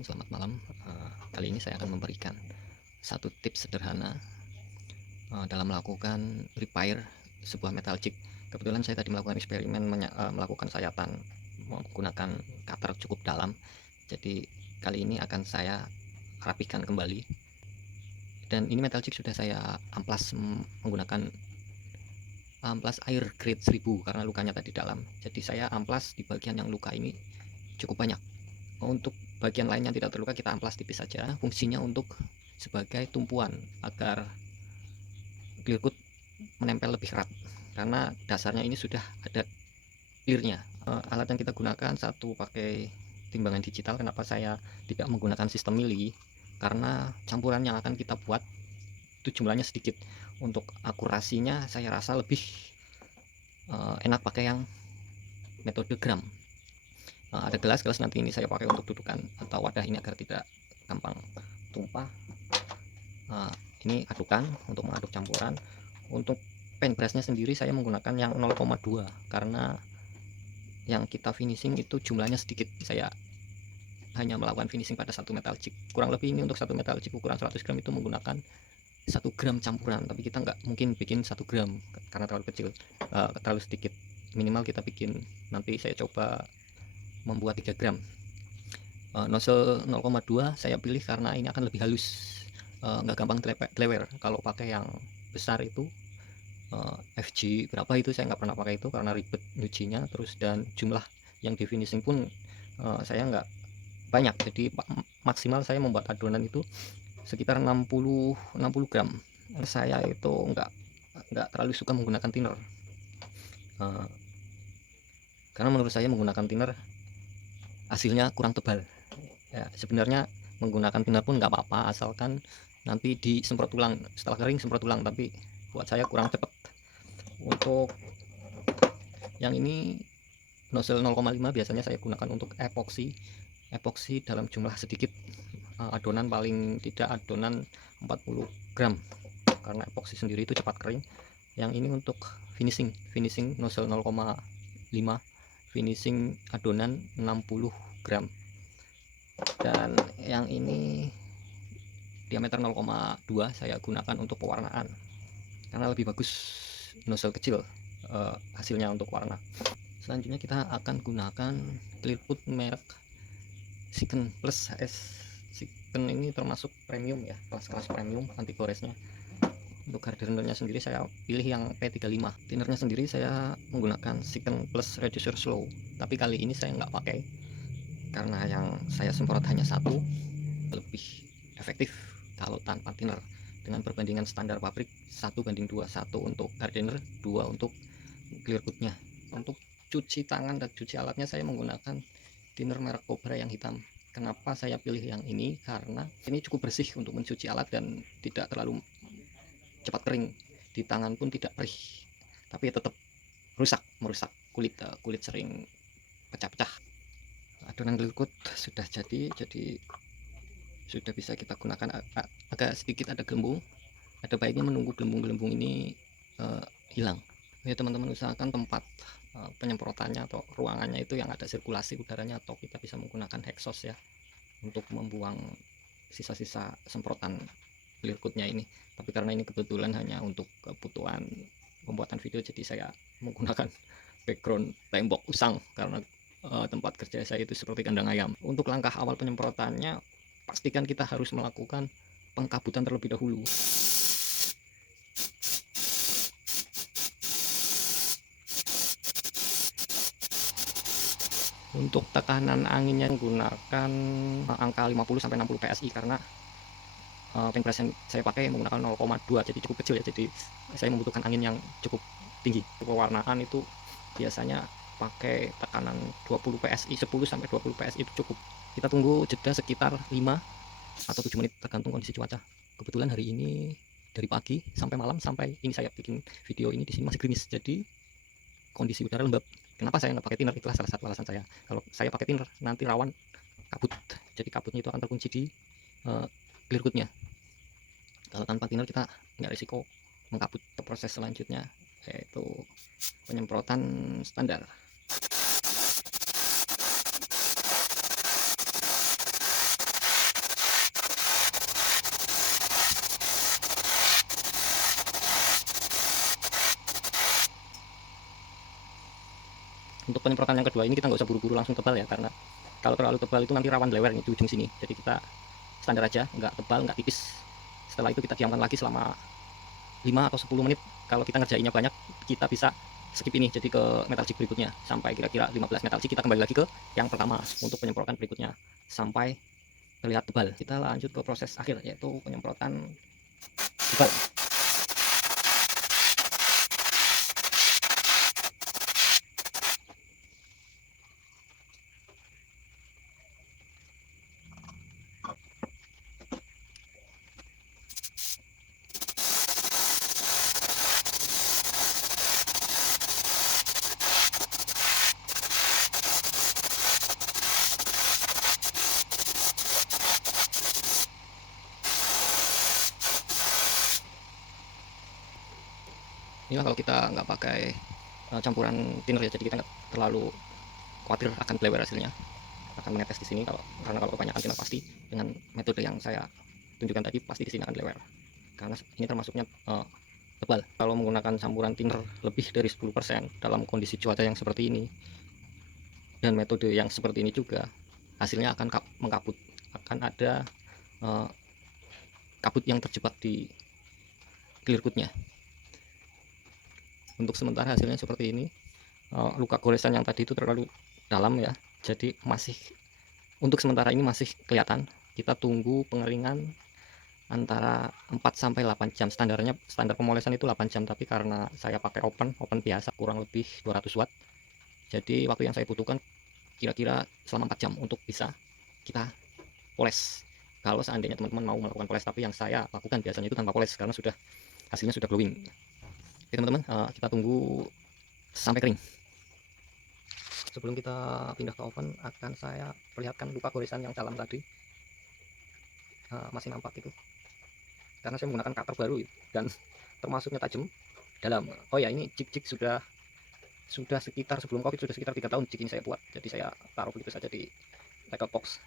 teman-teman, selamat malam. Kali ini saya akan memberikan satu tips sederhana dalam melakukan repair sebuah metal jig. Kebetulan saya tadi melakukan eksperimen melakukan sayatan menggunakan cutter cukup dalam. Jadi kali ini akan saya rapikan kembali. Dan ini metal jig sudah saya amplas menggunakan amplas air grade 1000 karena lukanya tadi dalam. Jadi saya amplas di bagian yang luka ini cukup banyak. Untuk bagian lain yang tidak terluka kita amplas tipis saja. Fungsinya untuk sebagai tumpuan agar clear coat menempel lebih erat, karena dasarnya ini sudah ada clearnya. Alat yang kita gunakan satu pakai timbangan digital. Kenapa saya tidak menggunakan sistem mili? Karena campuran yang akan kita buat itu jumlahnya sedikit. Untuk akurasinya saya rasa lebih enak pakai yang metode gram. Ada gelas nanti ini saya pakai untuk dudukan atau wadah ini agar tidak gampang tumpah. Ini adukan untuk mengaduk campuran. Untuk paintbrushnya sendiri saya menggunakan yang 0,2 karena yang kita finishing itu jumlahnya sedikit. Saya hanya melakukan finishing pada satu metal jig. Kurang lebih ini untuk satu metal jig ukuran 100 gram itu menggunakan 1 gram campuran, tapi kita nggak mungkin bikin 1 gram karena terlalu kecil, terlalu sedikit. Minimal kita bikin, nanti saya coba membuat 3 gram. Nozzle 0,2 saya pilih karena ini akan lebih halus, nggak gampang telewer. Kalau pakai yang besar itu FG berapa itu saya nggak pernah pakai itu karena ribet nyucinya terus, dan jumlah yang di finishing pun saya nggak banyak. Jadi maksimal saya membuat adonan itu sekitar 60 gram. Saya itu nggak terlalu suka menggunakan thinner, karena menurut saya menggunakan thinner hasilnya kurang tebal. Ya, sebenarnya menggunakan thinner pun nggak apa-apa asalkan nanti disemprot ulang setelah kering, semprot ulang, tapi buat saya kurang cepat. Untuk yang ini nozzle 0,5 biasanya saya gunakan untuk epoksi dalam jumlah sedikit, adonan paling tidak adonan 40 gram karena epoksi sendiri itu cepat kering. Yang ini untuk finishing nozzle 0,5, finishing adonan 60 gram. Dan yang ini diameter 0,2 saya gunakan untuk pewarnaan karena lebih bagus nozzle kecil hasilnya untuk warna. Selanjutnya kita akan gunakan clear coat merek Siken Plus HS. Siken ini termasuk premium ya, kelas-kelas premium anti goresnya. Untuk hardenernya sendiri saya pilih yang P35. Thinnernya sendiri saya menggunakan Siken Plus Reducer Slow, tapi kali ini saya nggak pakai karena yang saya semprot hanya satu, lebih efektif kalau tanpa thinner. Dengan perbandingan standar pabrik 1:2, 1 untuk hardener, 2 untuk clear coatnya. Untuk cuci tangan dan cuci alatnya saya menggunakan thinner merek Cobra yang hitam. Kenapa saya pilih yang ini? Karena ini cukup bersih untuk mencuci alat dan tidak terlalu cepat kering. Di tangan pun tidak perih, tapi tetap merusak kulit sering pecah-pecah. Adonan clear coat sudah jadi sudah bisa kita gunakan. Agak sedikit ada gelembung, ada baiknya menunggu gelembung-gelembung ini hilang. Ya teman-teman, usahakan tempat penyemprotannya atau ruangannya itu yang ada sirkulasi udaranya, atau kita bisa menggunakan exhaust ya untuk membuang sisa-sisa semprotan clear coatnya ini. Tapi karena ini kebetulan hanya untuk kebutuhan pembuatan video, jadi saya menggunakan background tembok usang karena tempat kerja saya itu seperti kandang ayam. Untuk langkah awal penyemprotannya, pastikan kita harus melakukan pengkabutan terlebih dahulu. Untuk tekanan anginnya menggunakan angka 50-60 PSI karena paintbrush yang saya pakai menggunakan 0,2, jadi cukup kecil ya, jadi saya membutuhkan angin yang cukup tinggi. Pewarnaan itu biasanya pakai tekanan 20 PSI, 10-20 PSI itu cukup. Kita tunggu jeda sekitar 5 atau 7 menit tergantung kondisi cuaca. Kebetulan hari ini dari pagi sampai malam, sampai ini saya bikin video ini di sini masih gerimis, jadi kondisi udara lembab. Kenapa saya nggak pakai thinner? Itulah salah satu alasan saya. Kalau saya pakai thinner nanti rawan kabut, jadi kabutnya itu akan terkunci di clear coatnya. Kalau tanpa thinner kita nggak risiko mengkabut. Ke proses selanjutnya yaitu penyemprotan standar. Untuk penyemprotan yang kedua ini kita nggak usah buru-buru langsung tebal ya, karena kalau terlalu tebal itu nanti rawan lewer nih di ujung sini. Jadi kita standar aja, nggak tebal nggak tipis. Setelah itu kita diamkan lagi selama 5 atau 10 menit. Kalau kita ngerjainnya banyak, kita bisa skip ini jadi ke metal jig berikutnya sampai kira-kira 15 metal jig. Kita kembali lagi ke yang pertama untuk penyemprotan berikutnya sampai terlihat tebal. Kita lanjut ke proses akhir, yaitu penyemprotan tebal. Inilah kalau kita nggak pakai campuran thinner ya, jadi kita nggak terlalu khawatir akan blewer hasilnya, akan menetes di sini. Karena kalau kebanyakan thinner pasti dengan metode yang saya tunjukkan tadi pasti di sini akan blewer, karena ini termasuknya tebal. Kalau menggunakan campuran thinner lebih dari 10% dalam kondisi cuaca yang seperti ini dan metode yang seperti ini juga, hasilnya akan mengkabut, akan ada kabut yang terjebak di clear coatnya. Untuk sementara hasilnya seperti ini. Luka goresan yang tadi itu terlalu dalam ya, jadi masih untuk sementara ini masih kelihatan. Kita tunggu pengeringan antara 4-8 jam. Standar pemolesan itu 8 jam, tapi karena saya pakai open biasa kurang lebih 200 watt, jadi waktu yang saya butuhkan kira-kira selama 4 jam untuk bisa kita poles. Kalau seandainya teman-teman mau melakukan poles, tapi yang saya lakukan biasanya itu tanpa poles karena hasilnya sudah glowing. Oke teman-teman, kita tunggu sampai kering. Sebelum kita pindah ke oven, akan saya perlihatkan luka goresan yang dalam tadi. Masih nampak itu karena saya menggunakan cutter baru dan termasuknya tajam dalam. Oh ya, ini jig sudah sekitar sebelum covid sudah sekitar 3 tahun jig ini saya buat, jadi saya taruh begitu saja di tackle box